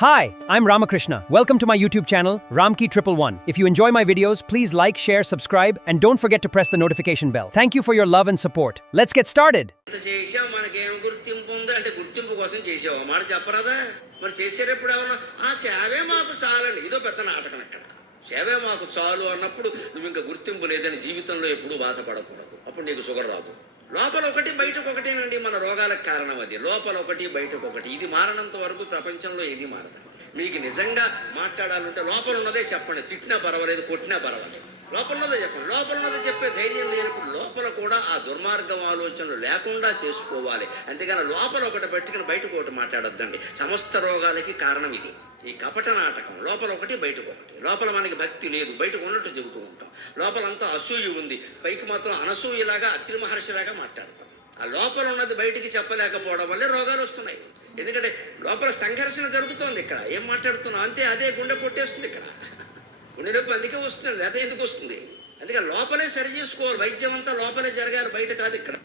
Hi, I'm Ramakrishna. Welcome to my YouTube channel, Ramki111. If you enjoy my videos, please like, share, subscribe, and don't forget to press the notification bell. Thank you for your love and support. Let's get started. సేవే మాకు చాలు అన్నప్పుడు నువ్వు ఇంకా గుర్తింపు లేదని జీవితంలో ఎప్పుడూ బాధపడకూడదు. అప్పుడు నీకు షుగర్ రాదు. లోపల ఒకటి బయటకు ఒకటేనండి మన రోగాలకు కారణం. అది లోపల ఒకటి బయటకు ఒకటి. ఇది మారనంత వరకు ప్రపంచంలో ఏది మారదు. మీకు నిజంగా మాట్లాడాలంటే లోపల ఉన్నదే చెప్పండి. తిట్టినా పర్వాలేదు, కొట్టినా పర్వాలేదు, లోపల ఉన్నదే చెప్పండి. లోపల ఉన్నదే చెప్పే ధైర్యం లేనప్పుడు లోపల కూడా ఆ దుర్మార్గం ఆలోచనలు లేకుండా చేసుకోవాలి. అంతేగాని లోపల ఒకటి పెట్టుకుని బయటకు ఒకటి మాట్లాడొద్దండి. సమస్త రోగాలకి కారణం ఇది. ఈ కపట నాటకం. లోపల ఒకటి బయటకు ఒకటి. లోపల మనకి భక్తి లేదు, బయటకు ఉన్నట్టు చెబుతూ ఉంటాం. లోపలంతా అసూయ ఉంది, పైకి మాత్రం అనసూయలాగా అత్రి మహర్షిలాగా మాట్లాడతాం. ఆ లోపల ఉన్నది బయటికి చెప్పలేకపోవడం వల్లే రోగాలు వస్తున్నాయి. ఎందుకంటే లోపల సంఘర్షణ జరుగుతోంది. ఇక్కడ ఏం మాట్లాడుతున్నాం అంతే, అదే గుండె కొట్టేస్తుంది. ఇక్కడ గుండె నొప్పి అందుకే వస్తుంది, అదే ఎందుకు వస్తుంది? అందుకని లోపలే సరి చేసుకోవాలి. వైద్యం అంతా లోపలే జరగాలి, బయట కాదు. ఇక్కడ